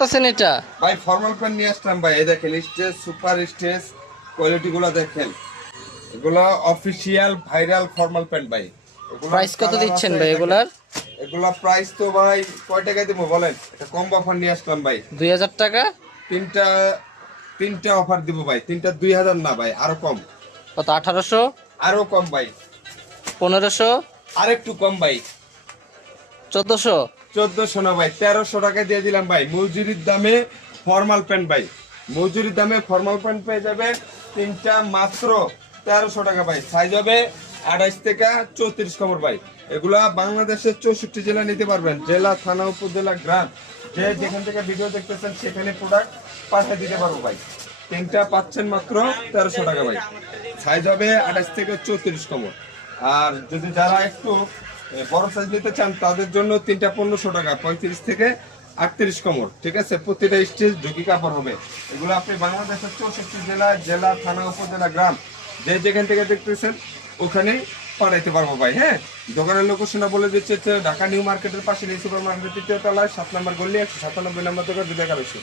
আছেন এটা ভাই ফর্মাল প্যান্ট নিয়ে আসলাম ভাই, এই দেখেন স্টেজ সুপার স্টেজ কোয়ালিটি গুলো দেখেন, এগুলো অফিসিয়াল ভাইরাল ফর্মাল প্যান্ট ভাই। এগুলোর প্রাইস কত কালার দিচ্ছেন আছে ভাই দেখেন। এগুলার? এগুলা প্রাইস তো ভাই কয় টাকায় দেবো বলেন, এটা কম অফার নিয়ে আসলাম ভাই। 2000 টাকা। তিনটা তিনটা অফার দিব ভাই, তিনটা 2000 না ভাই, আরো কম। কত? 1800? আরো কম ভাই, 1500? আর একটু কম ভাই। 1400? 1400 না ভাই, 1300 টাকায় দিয়ে দিলাম ভাই, মজুরির দামে ফর্মাল প্যান্ট ভাই। মজুরির দামে ফর্মাল প্যান্ট পেয়ে যাবেন তিনটা মাত্র 1300 টাকা ভাই। সাইজ হবে 28 থেকে 34 কমর ভাই। এগুলা বাংলাদেশের 64 জেলা নিতে পারবেন, জেলা থানা উপজেলা গ্রাম যে যেখান থেকে ভিডিও দেখতেছেন সেখানে প্রোডাক্ট পাঠিয়ে দিতে পারবো ভাই। তিনটা পাচ্ছেন মাত্র 1300 টাকা ভাই। সাইজ হবে 28 থেকে 34 কমর। আর যদি যারা একটু বড় সাইজ নিতে চান তাদের জন্য তিনটা 1500 টাকা, 35 থেকে 38 কমর। ঠিক আছে, প্রতিটা স্টেজ ঢুকি কাপড় হবে। এগুলো আপনি বাংলাদেশের 64 জেলা জেলা থানা উপজেলা গ্রাম যে যেখান থেকে দেখতেছেন ওখানে পাঠাইতে পারবো ভাই। হ্যাঁ, দোকানের লোকেশনটা বলে দিচ্ছে হচ্ছে ঢাকা নিউ মার্কেটের পাশে সুপার মার্কেটের 3য় তলায় 7 নম্বর গলি 197 নম্বর দোকান 2 টাকা বেশি।